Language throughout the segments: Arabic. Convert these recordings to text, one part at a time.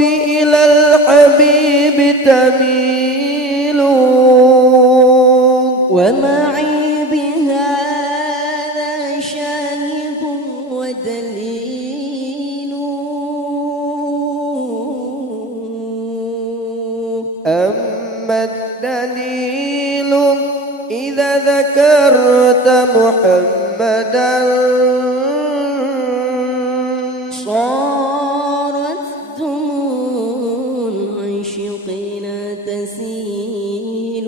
إلى الحبيب تميل ومعي بهذا شاهد ودليل أما الدليل إذا ذكرت محمدا صارت دموع العاشقين تسيل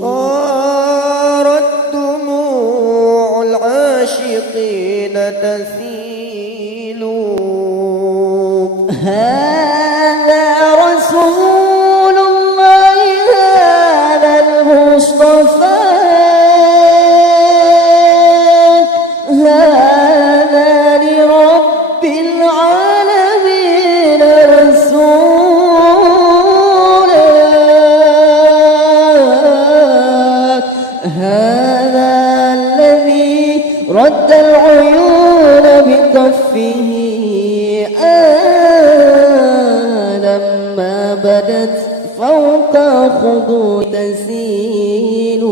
صارت دموع العاشقين تسيل هذا رسول الله هذا المصطفى هذا لرب العالمين رسولا هذا الذي رد العيون بكفه لما بدت فوق خضوع تسيل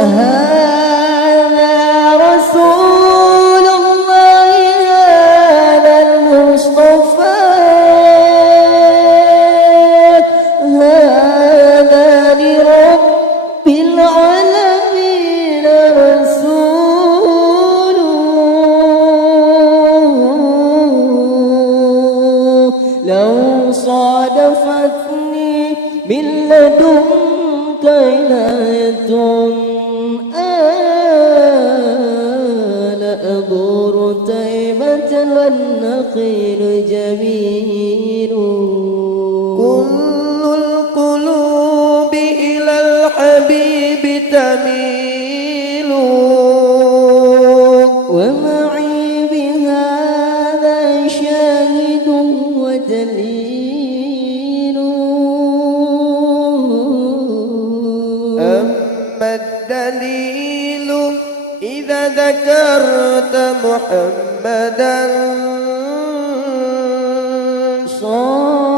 هذا رسول الله هذا المصطفى هذا لرب العالمين رسول لو صادفتني من لدنك عناية لأبور تيمة والنخيل جميل كل القلوب إلى الحبيب تميل ومعي بهذا شاهد ودليل أما الدليل إذا ذكرت محمدا صار